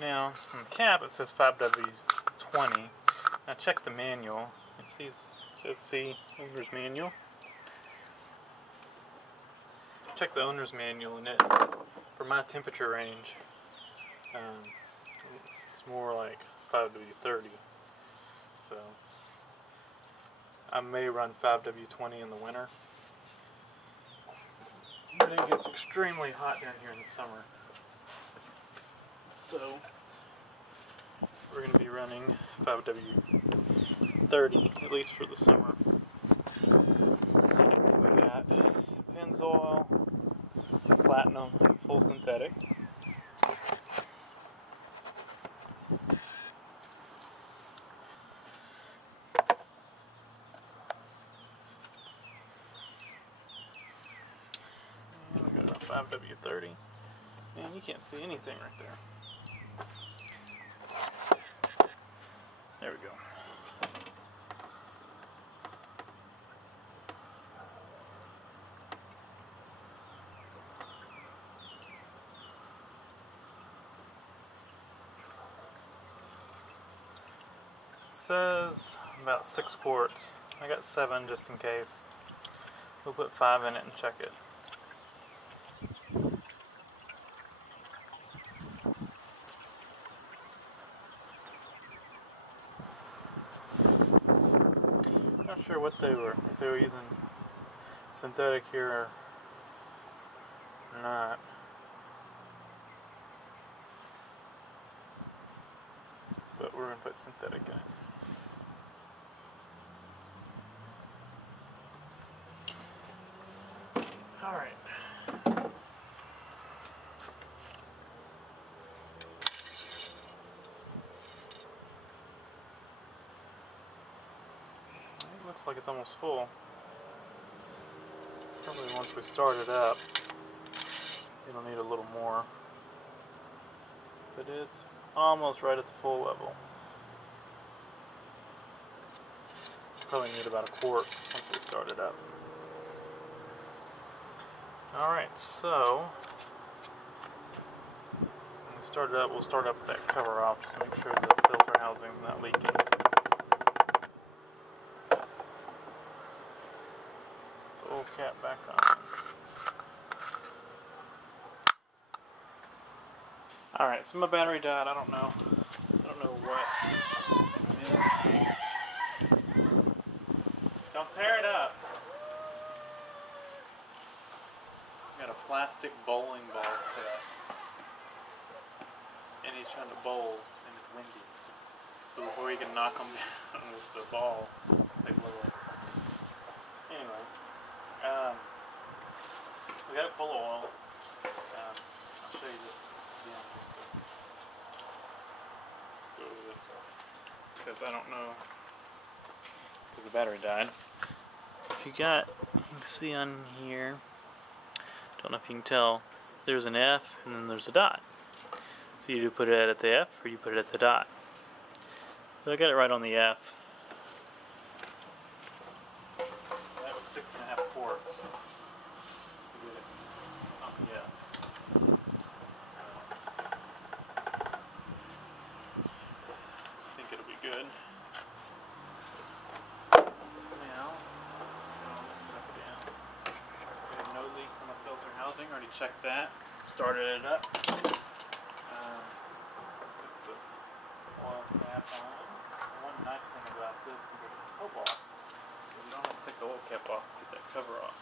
Now, on the cap it says 5W20. Now check the manual. You see it says C, owner's manual. Check the owner's manual and it, for my temperature range, it's more like 5W30. So I may run 5W20 in the winter. But it gets extremely hot down here in the summer. So we're going to be running 5W30, at least for the summer. We got Pennzoil, Platinum, full synthetic. And we got our 5W30. Man, you can't see anything right there. There we go. Says about 6 quarts. I got 7 just in case. We'll put 5 in it and check it. Not sure what they were, if they were using synthetic here or not. But we're going to put synthetic in it. Alright. It looks like it's almost full. Probably once we start it up, it'll need a little more. But it's almost right at the full level. Probably need about a quart once we start it up. Alright, so when we start it up, we'll start up with that cover off just to make sure the filter housing is not leaking. The old cap back on. Alright, so my battery died. I don't know what it is. Don't tear it up. Got a plastic bowling ball set. And he's trying to bowl and it's windy. So before he can knock him down with the ball, take a little. Anyway, we got it full of oil. I'll show you this again just to go over this because I don't know, because the battery died. If you can see on here, don't know if you can tell, there's an F and then there's a dot. So you either put it at the F or you put it at the dot. So I got it right on the F. That was 6.5 quarts. We did it on the F. I think it'll be good. Now, I'll set it down. We have no leaks on the filter housing. Already checked that. Started it up. Put the oil cap on. One nice thing about this compared to the cobalt is you don't have to take the oil cap off to get that cover off.